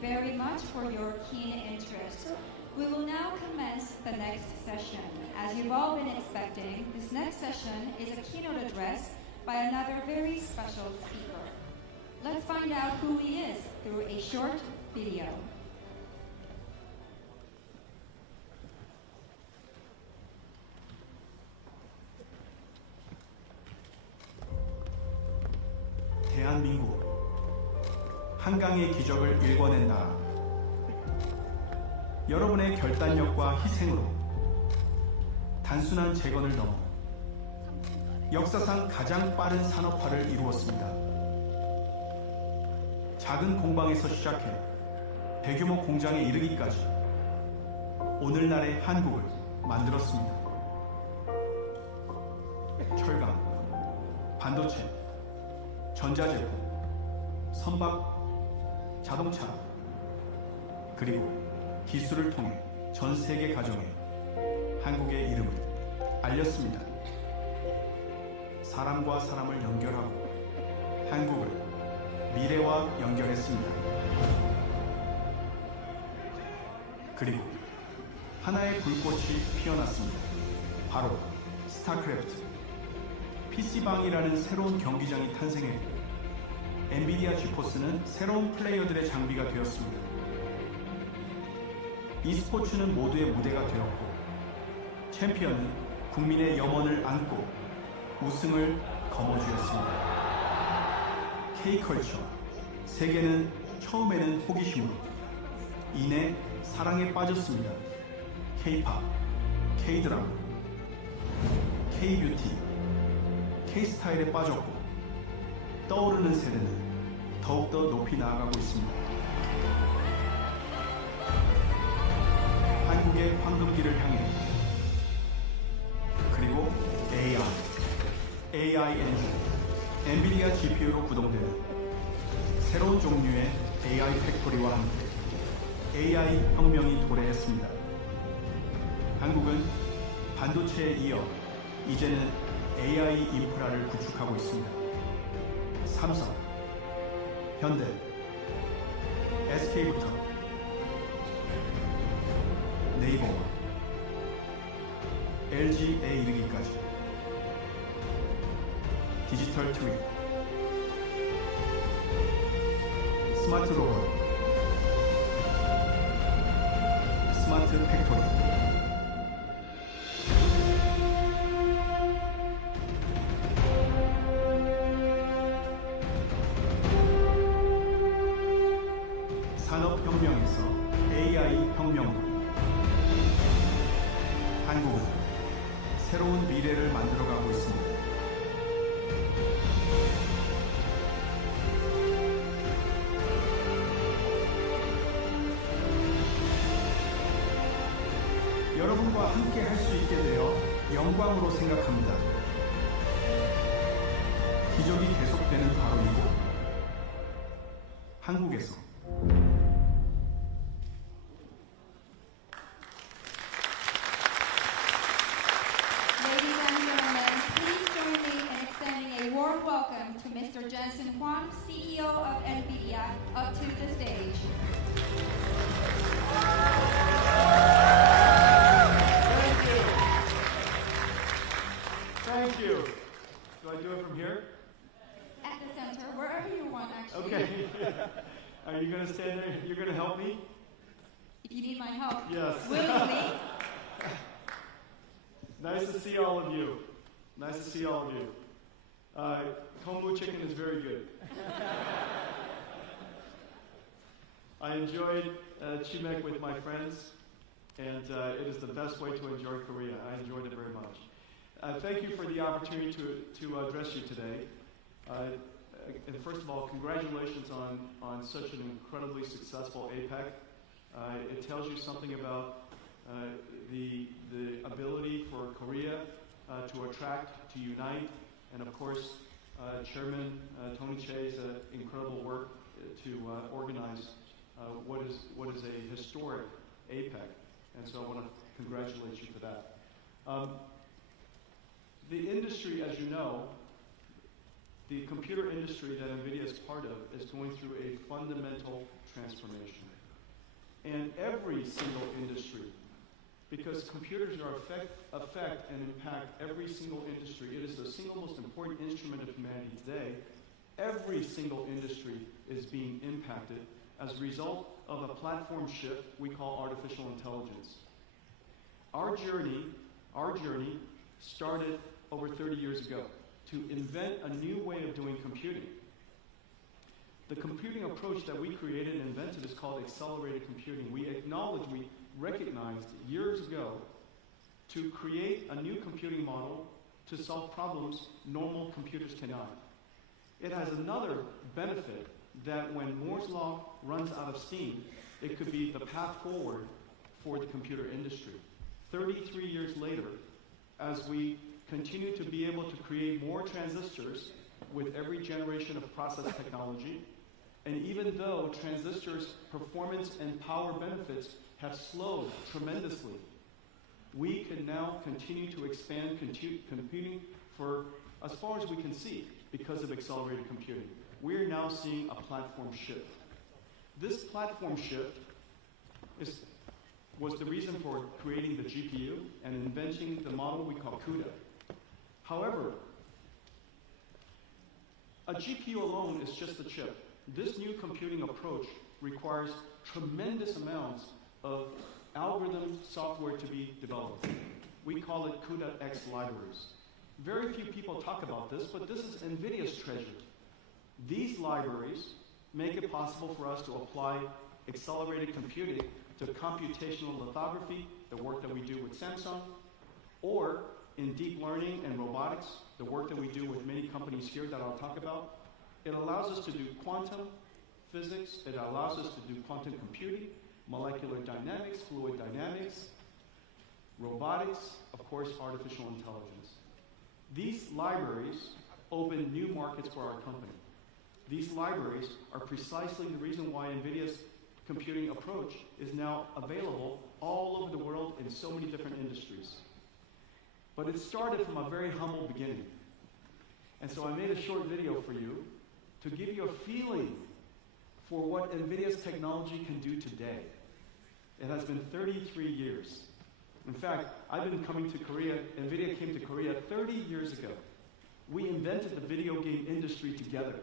very much for your keen interest. We will now commence the next session. As you've all been expecting, this next session is a keynote address by another very special speaker. Let's find out who he is through a short video. 대한민국, 한강의 기적을 일궈낸 나라. 여러분의 결단력과 희생으로 단순한 재건을 넘어 역사상 가장 빠른 산업화를 이루었습니다. 작은 공방에서 시작해 대규모 공장에 이르기까지 오늘날의 한국을 만들었습니다. 철강, 반도체, 전자제품, 선박, 자동차, 그리고 기술을 통해 전 세계 가정에 한국의 이름을 알렸습니다. 사람과 사람을 연결하고 한국을 미래와 연결했습니다. 그리고 하나의 불꽃이 피어났습니다. 바로 스타크래프트. PC방이라는 새로운 경기장이 탄생했고 엔비디아 지포스는 새로운 플레이어들의 장비가 되었습니다. e스포츠는 모두의 무대가 되었고 챔피언은 국민의 염원을 안고 우승을 거머쥐었습니다. K컬처, 세계는 처음에는 호기심으로 이내 사랑에 빠졌습니다. K팝, K드라마, K뷰티, K스타일에 빠졌고 떠오르는 세대는 더욱더 높이 나아가고 있습니다. 한국의 황금기를 향해 그리고 AI 엔진, 엔비디아 GPU로 구동되는 새로운 종류의 AI 팩토리와 함께 AI 혁명이 도래했습니다. 한국은 반도체에 이어 이제는 AI 인프라를 구축하고 있습니다. 삼성, 현대, SK부터 네이버와 LG에 이르기까지 디지털 트윈, 스마트 로봇, 스마트 팩토리, 산업혁명에서 AI 혁명으로 한국은 새로운 미래를 만들어가고 있습니다. 여러분과 함께 할 수 있게 되어 영광으로 생각합니다. 기적이 계속되는 바로 이곳, 한국에서 welcome to Mr. Jensen Huang, CEO of NVIDIA, up to the stage. Thank you. Do I do it from here? At the center, wherever you want, actually. Okay. Are you going to stand there? You're going to help me? If you need my help, yes. willingly. Nice to see all of you. Nice to see all of you. Kombu chicken is very good. I enjoyed chimek with my friends, and it is the best way to enjoy Korea. I enjoyed it very much. Thank you for the opportunity to address you today. And first of all, congratulations on such an incredibly successful APEC. It tells you something about the ability for Korea to attract, to unite, and of course, Chairman Tony Che's incredible work to organize what is a historic APEC, and so I want to congratulate you for that. The industry, as you know, the computer industry that NVIDIA is part of is going through a fundamental transformation. And every single industry, because computers are affect and impact every single industry, it is the single most important instrument of humanity today. Every single industry is being impacted as a result of a platform shift we call artificial intelligence. Our journey started over 30 years ago to invent a new way of doing computing. The computing approach that we created and invented is called accelerated computing. We recognized years ago to create a new computing model to solve problems normal computers cannot. It has another benefit that when Moore's law runs out of steam, it could be the path forward for the computer industry. 33 years later, as we continue to be able to create more transistors with every generation of process technology, and even though transistors' performance and power benefits have slowed tremendously, we can now continue to expand computing for as far as we can see because of accelerated computing. We're now seeing a platform shift. This platform shift was the reason for creating the GPU and inventing the model we call CUDA. However, a GPU alone is just a chip. This new computing approach requires tremendous amounts of algorithm software to be developed. We call it CUDA-X libraries. Very few people talk about this, but this is NVIDIA's treasure. These libraries make it possible for us to apply accelerated computing to computational lithography, the work that we do with Samsung, or in deep learning and robotics, the work that we do with many companies here that I'll talk about. It allows us to do quantum physics, it allows us to do quantum computing, molecular dynamics, fluid dynamics, robotics, of course, artificial intelligence. These libraries open new markets for our company. These libraries are precisely the reason why NVIDIA's computing approach is now available all over the world in so many different industries. But it started from a very humble beginning. And so I made a short video for you to give you a feeling for what NVIDIA's technology can do today. It has been 33 years. In fact, I've been coming to Korea, NVIDIA came to Korea 30 years ago. We invented the video game industry together.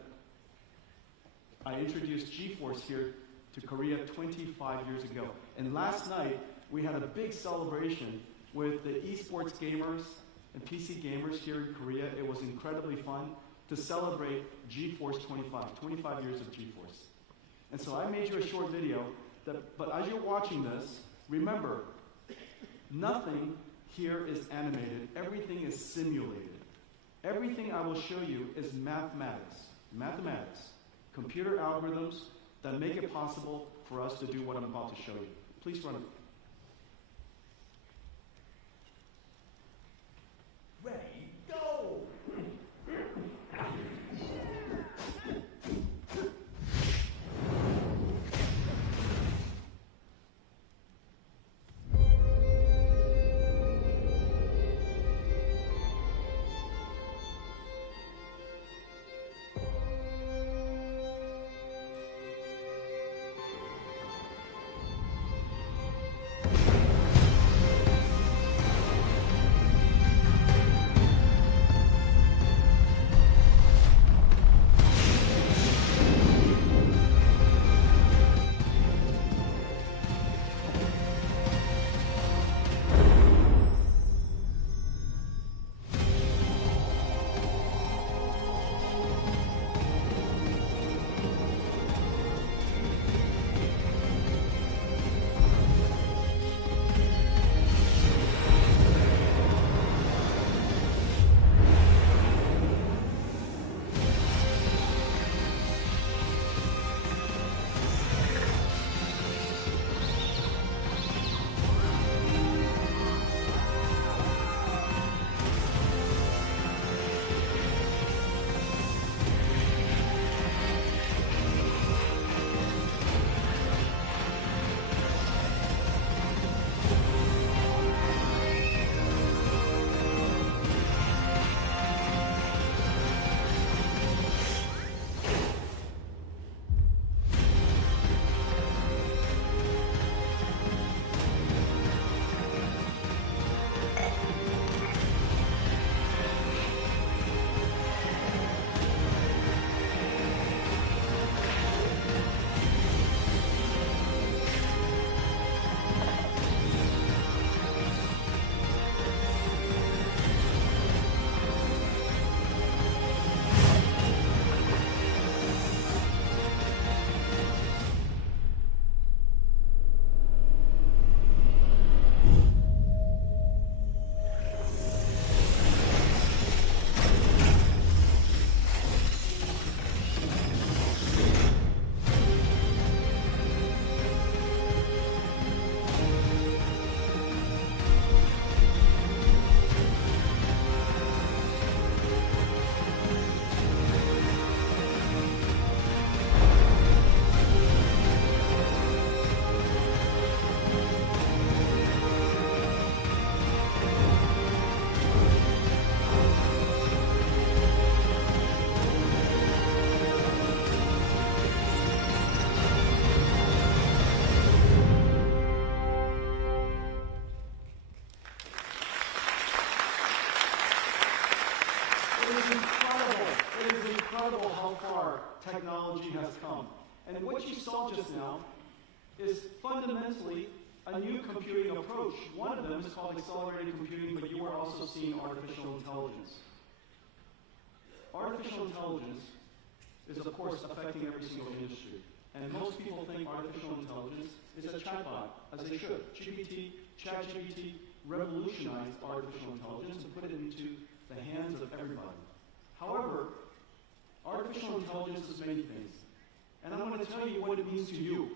I introduced GeForce here to Korea 25 years ago. And last night, we had a big celebration with the esports gamers and PC gamers here in Korea. It was incredibly fun to celebrate GeForce 25 years of GeForce. And so I made you a short video, but as you're watching this, remember, nothing here is animated. Everything is simulated. Everything I will show you is mathematics. Mathematics. Computer algorithms that make it possible for us to do what I'm about to show you. Please run it. Ready, go! incredible how far technology has come. And what you saw just now is fundamentally a new computing approach. One of them is called accelerated computing, but you are also seeing artificial intelligence. Artificial intelligence is, of course, affecting every single industry. And most people think artificial intelligence is a chatbot, as they should. ChatGPT revolutionized artificial intelligence and put it into the hands of everybody. However, artificial intelligence is many things. And I'm going to tell you what it means to you,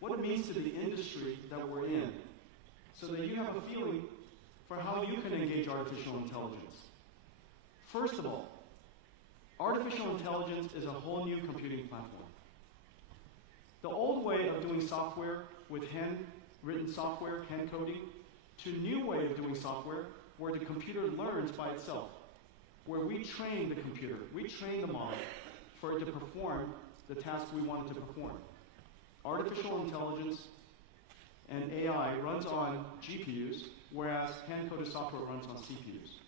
what it means to the industry that we're in, so that you have a feeling for how you can engage artificial intelligence. First of all, artificial intelligence is a whole new computing platform. The old way of doing software with hand-written software, hand coding, to a new way of doing software where the computer learns by itself, where we train the computer, we train the model for it to perform the task we want it to perform. Artificial intelligence and AI runs on GPUs, whereas hand-coded software runs on CPUs.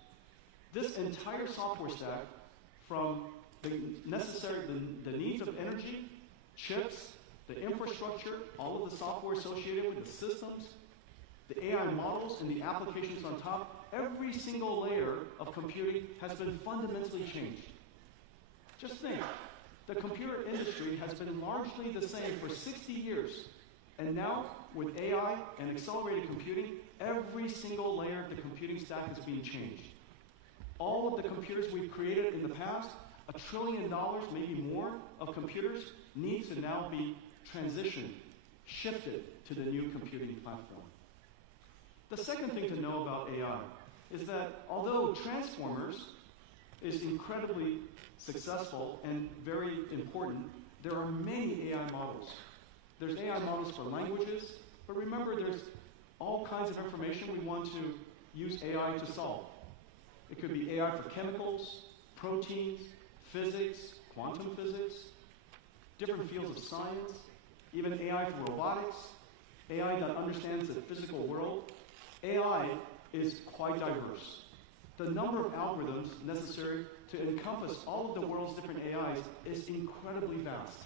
This entire software stack, from the needs of energy, chips, the infrastructure, all of the software associated with the systems, the AI models and the applications on top, every single layer of computing has been fundamentally changed. Just think, the computer industry has been largely the same for 60 years. And now, with AI and accelerated computing, every single layer of the computing stack is being changed. All of the computers we've created in the past, $1 trillion, maybe more, of computers needs to now be transitioned, shifted to the new computing platform. The second thing to know about AI is that although Transformers is incredibly successful and very important, there are many AI models. There's AI models for languages, but remember there's all kinds of information we want to use AI to solve. It could be AI for chemicals, proteins, physics, quantum physics, different fields of science, even AI for robotics, AI that understands the physical world. AI is quite diverse. The number of algorithms necessary to encompass all of the world's different AIs is incredibly vast.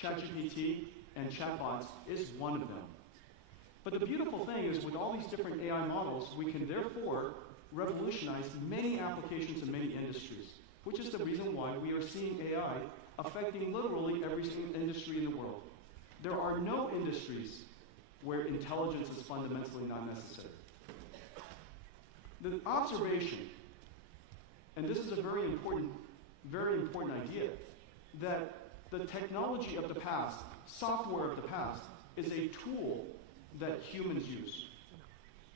ChatGPT and chatbots is one of them. But the beautiful thing is with all these different AI models, we can therefore revolutionize many applications in many industries, which is the reason why we are seeing AI affecting literally every single industry in the world. There are no industries where intelligence is fundamentally not necessary. The observation, and this is a very important idea, that the technology of the past, software of the past, is a tool that humans use.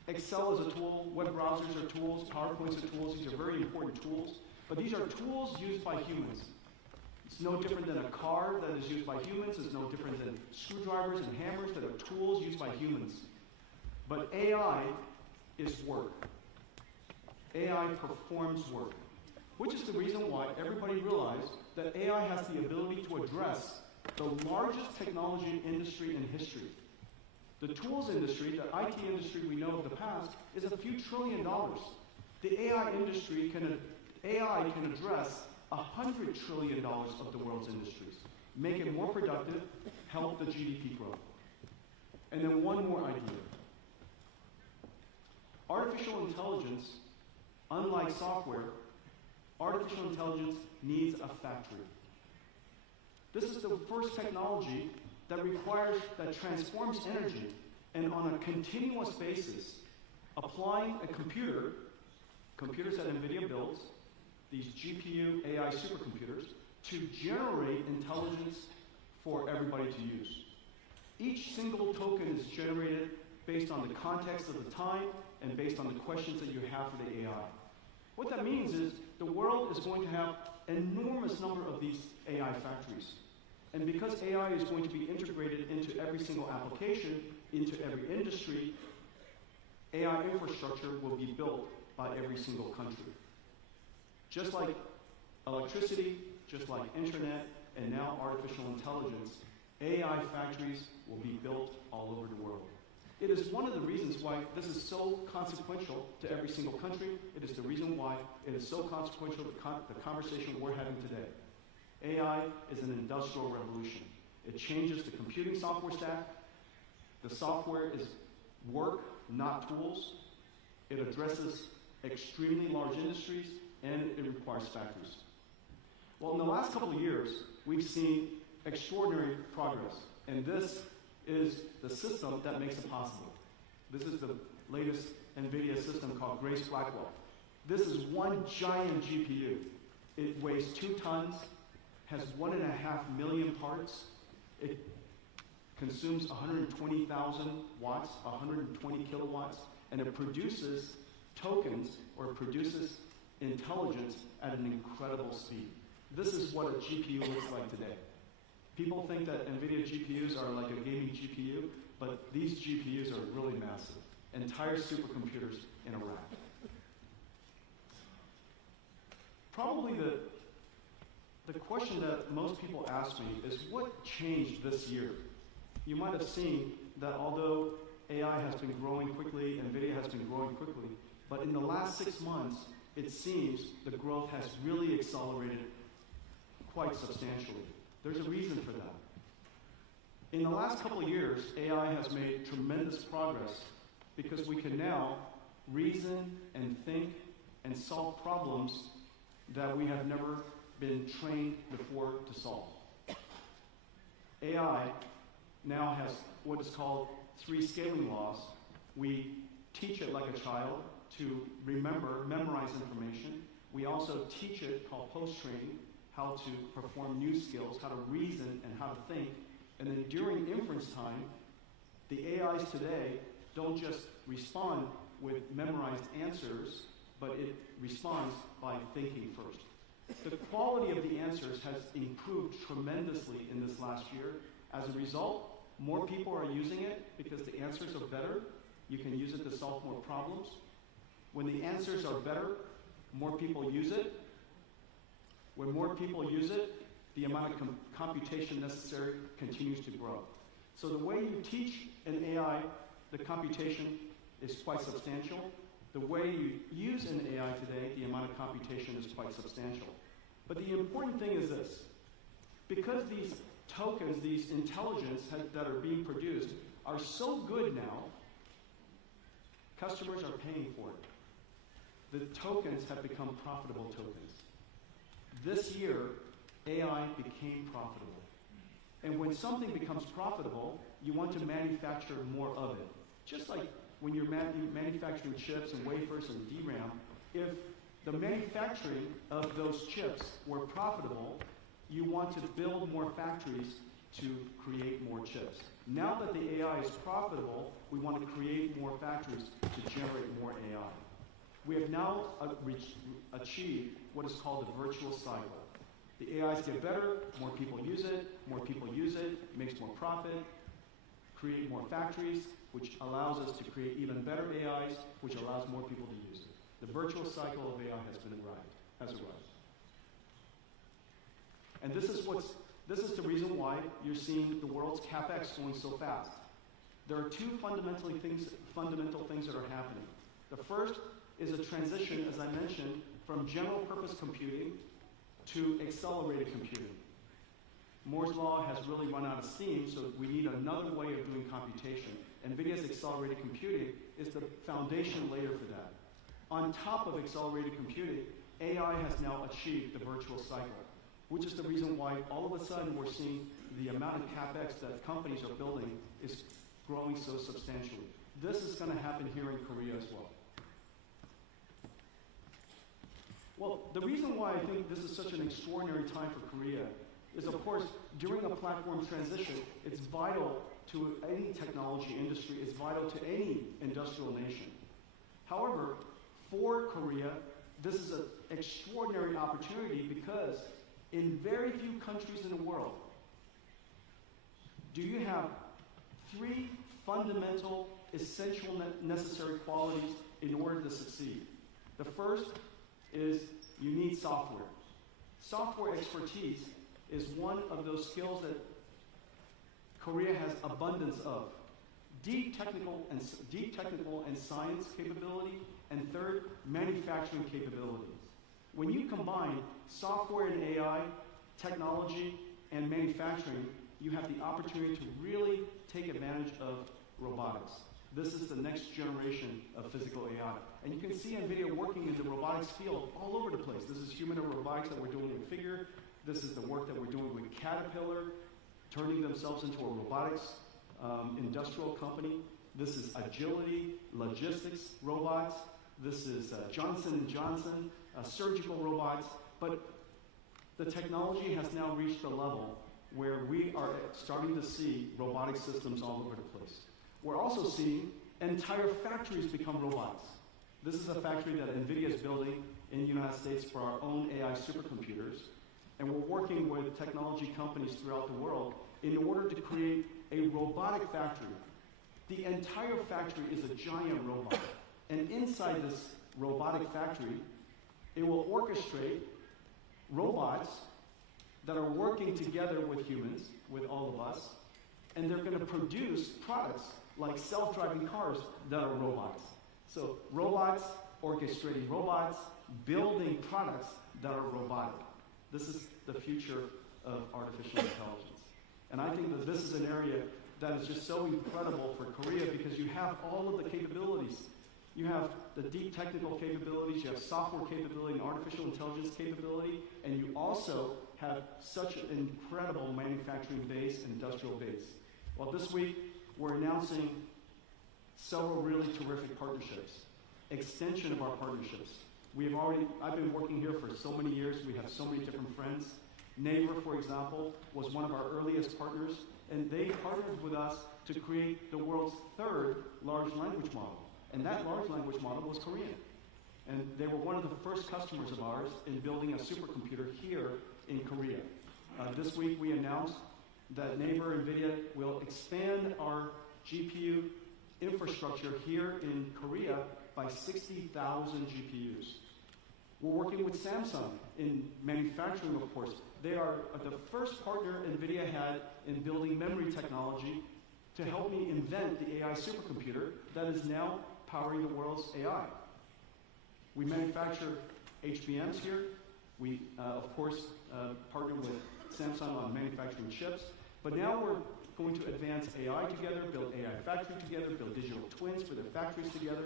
Excel is a tool, web browsers are tools, PowerPoints are tools, these are very important tools, but these are tools used by humans. It's no different than a car that is used by humans, it's no different than screwdrivers and hammers that are tools used by humans. But AI is work. AI performs work, which is the reason why everybody realized that AI has the ability to address the largest technology industry in history. The tools industry, the IT industry we know of the past, is a few $1 trillion. The AI industry AI can address $100 trillion of the world's industries, make it more productive, help the GDP grow. And then one more idea. Artificial intelligence, unlike software, artificial intelligence needs a factory. This is the first technology that transforms energy and on a continuous basis, applying a computers that NVIDIA builds, these GPU AI supercomputers, to generate intelligence for everybody to use. Each single token is generated based on the context of the time and based on the questions that you have for the AI. What that means is the world is going to have an enormous number of these AI factories. And because AI is going to be integrated into every single application, into every industry, AI infrastructure will be built by every single country. Just like electricity, just like internet, and now artificial intelligence, AI factories will be built all over the world. It is one of the reasons why this is so consequential to every single country. It is the reason why it is so consequential to the conversation we're having today. AI is an industrial revolution. It changes the computing software stack. The software is work, not tools. It addresses extremely large industries, and it requires factories. Well, in the last couple of years, we've seen extraordinary progress, and this is the system that makes it possible. This is the latest NVIDIA system called Grace Blackwell. This is one giant GPU. It weighs 2 tons, has 1.5 million parts. It consumes 120,000 watts, 120 kilowatts, and it produces tokens, or it produces intelligence at an incredible speed. This is what a GPU looks like today. People think that NVIDIA GPUs are like a gaming GPU, but these GPUs are really massive. Entire supercomputers in a rack. Probably the question that most people ask me is, what changed this year? You might have seen that although AI has been growing quickly, NVIDIA has been growing quickly, but in the last 6 months, it seems the growth has really accelerated quite substantially. There's a reason for that. In the last couple of years, AI has made tremendous progress because we can now reason and think and solve problems that we have never been trained before to solve. AI now has what is called 3 scaling laws. We teach it like a child to memorize information. We also teach it, called post-training, how to perform new skills, how to reason and how to think. And then during inference time, the AIs today don't just respond with memorized answers, but it responds by thinking first. The quality of the answers has improved tremendously in this last year. As a result, more people are using it because the answers are better. You can use it to solve more problems. When the answers are better, more people use it. When more people use it, the amount of computation necessary continues to grow. So the way you teach an AI, the computation is quite substantial. The way you use an AI today, the amount of computation is quite substantial. But the important thing is this. Because these tokens, these intelligence that are being produced are so good now, customers are paying for it. The tokens have become profitable tokens. This year, AI became profitable. And when something becomes profitable, you want to manufacture more of it. Just like when you're manufacturing chips and wafers and DRAM, if the manufacturing of those chips were profitable, you want to build more factories to create more chips. Now that the AI is profitable, we want to create more factories to generate more AI. We have now achieved what is called the virtual cycle. The AIs get better, more people use it, makes more profit, create more factories, which allows us to create even better AIs, which allows more people to use it. The virtual cycle of AI has arrived. And this is the reason why you're seeing the world's CapEx going so fast. There are 2 fundamental things that are happening. The first is a transition, as I mentioned, from general purpose computing to accelerated computing. Moore's law has really run out of steam, so we need another way of doing computation. NVIDIA's accelerated computing is the foundation layer for that. On top of accelerated computing, AI has now achieved the virtual cycle, which is the reason why all of a sudden we're seeing the amount of CapEx that companies are building is growing so substantially. This is going to happen here in Korea as well. Well, the reason why I think this is such an extraordinary time for Korea is, of course, during a platform transition, it's vital to any technology industry, it's vital to any industrial nation. However, for Korea, this is an extraordinary opportunity because in very few countries in the world do you have 3 fundamental, essential, necessary qualities in order to succeed. The first is you need software. Software expertise is one of those skills that Korea has abundance of. Deep technical and science capability, and third, manufacturing capability. When you combine software and AI, technology, and manufacturing, you have the opportunity to really take advantage of robotics. This is the next generation of physical AI. And you can see NVIDIA working in the robotics field all over the place. This is humanoid robotics that we're doing in Figure. This is the work that we're doing with Caterpillar, turning themselves into a robotics industrial company. This is agility, logistics robots. This is Johnson & Johnson, surgical robots. But the technology has now reached a level where we are starting to see robotic systems all over the place. We're also seeing entire factories become robots. This is a factory that NVIDIA is building in the United States for our own AI supercomputers. And we're working with technology companies throughout the world in order to create a robotic factory. The entire factory is a giant robot. And inside this robotic factory, it will orchestrate robots that are working together with humans, with all of us, and they're going to produce products like self-driving cars that are robots. So robots orchestrating robots, building products that are robotic. This is the future of artificial intelligence. And I think that this is an area that is just so incredible for Korea because you have all of the capabilities. You have the deep technical capabilities, you have software capability and artificial intelligence capability, and you also have such an incredible manufacturing base and industrial base. Well, this week, we're announcing several really terrific partnerships, extension of our partnerships. I've been working here for so many years. We have so many different friends. Naver, for example, was one of our earliest partners, and they partnered with us to create the world's third large language model. And that large language model was Korean. And they were one of the first customers of ours in building a supercomputer here in Korea. This week we announced that Naver NVIDIA will expand our GPU infrastructure here in Korea by 60,000 GPUs. We're working with Samsung in manufacturing, of course. They are the first partner NVIDIA had in building memory technology to help me invent the AI supercomputer that is now powering the world's AI. We manufacture HBMs here. We, of course, partner with Samsung on manufacturing chips. But now we're going to advance AI together, build AI factory together, build digital twins for their factories together,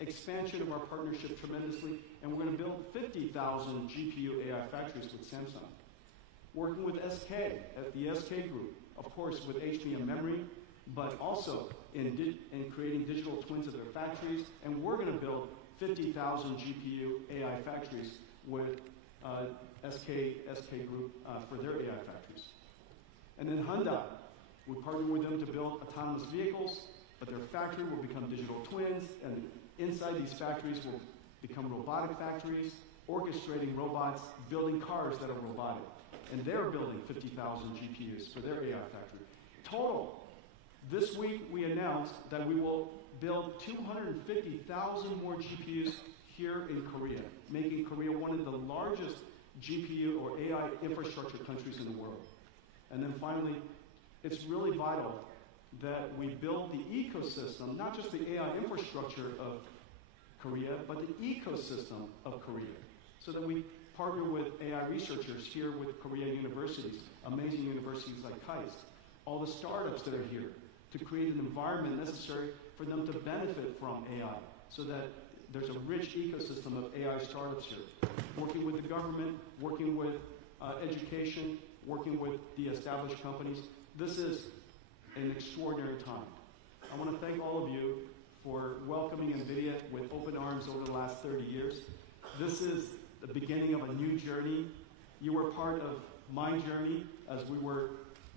expansion of our partnership tremendously, and we're going to build 50,000 GPU AI factories with Samsung. Working with SK, at the SK Group, of course, with HBM memory, but also in creating digital twins of their factories, and we're going to build 50,000 GPU AI factories with SK Group for their AI factories. And then Hyundai, we partner with them to build autonomous vehicles, but their factory will become digital twins, and inside these factories will become robotic factories, orchestrating robots, building cars that are robotic. And they're building 50,000 GPUs for their AI factory. Total, this week we announced that we will build 250,000 more GPUs here in Korea, making Korea one of the largest GPU or AI infrastructure countries in the world. And then finally, it's really vital that we build the ecosystem, not just the AI infrastructure of Korea, but the ecosystem of Korea, so that we partner with AI researchers here with Korean universities, amazing universities like KAIST, all the startups that are here, to create an environment necessary for them to benefit from AI, so that there's a rich ecosystem of AI startups here. Working with the government, working with education, working with the established companies. This is an extraordinary time. I want to thank all of you for welcoming NVIDIA with open arms over the last 30 years. This is the beginning of a new journey. You were part of my journey as we were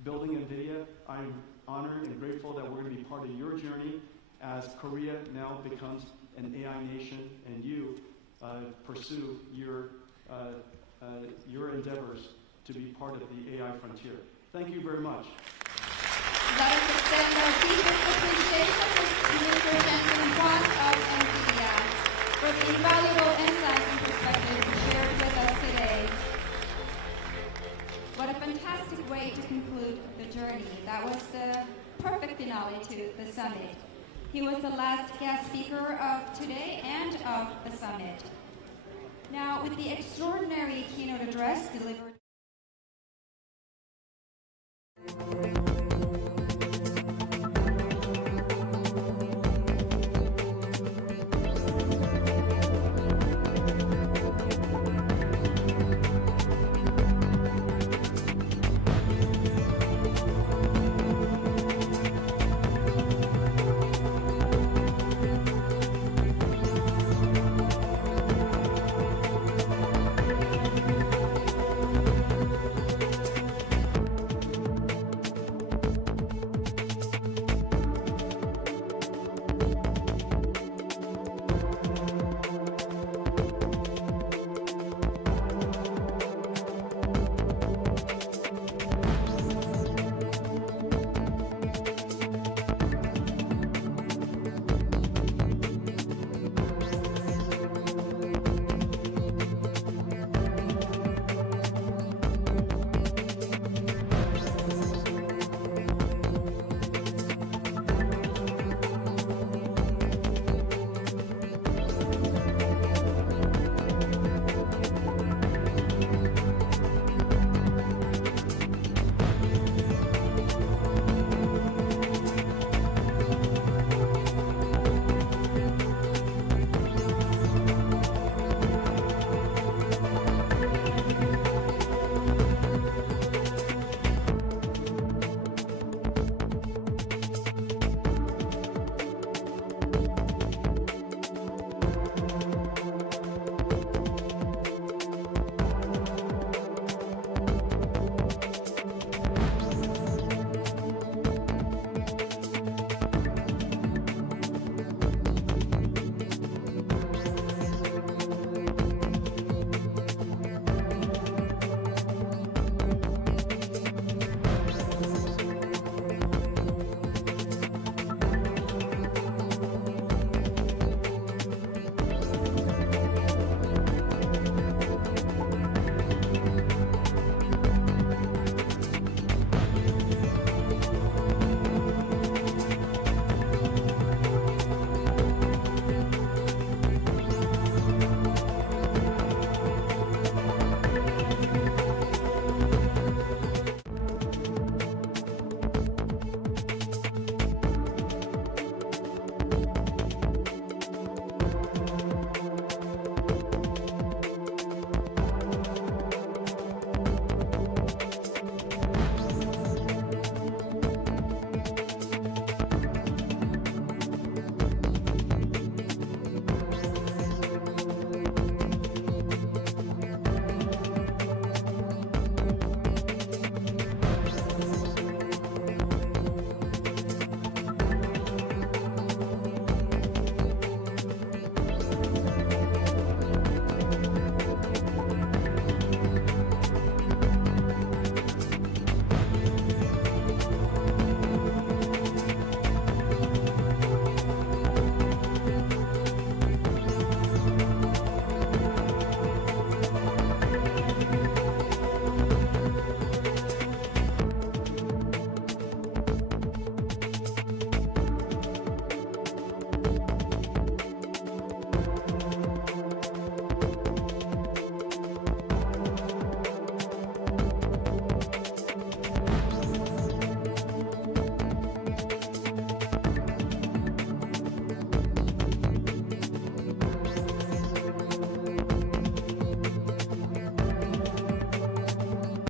building NVIDIA. I'm honored and grateful that we're going to be part of your journey as Korea now becomes an AI nation and you pursue your endeavors to be part of the AI frontier. Thank you very much. Let us extend our deepest appreciation to Mr. Jensen Kwon of NVIDIA for the invaluable insights and perspectives shared with us today. What a fantastic way to conclude the journey. That was the perfect finale to the summit. He was the last guest speaker of today and of the summit. Now, with the extraordinary keynote address delivered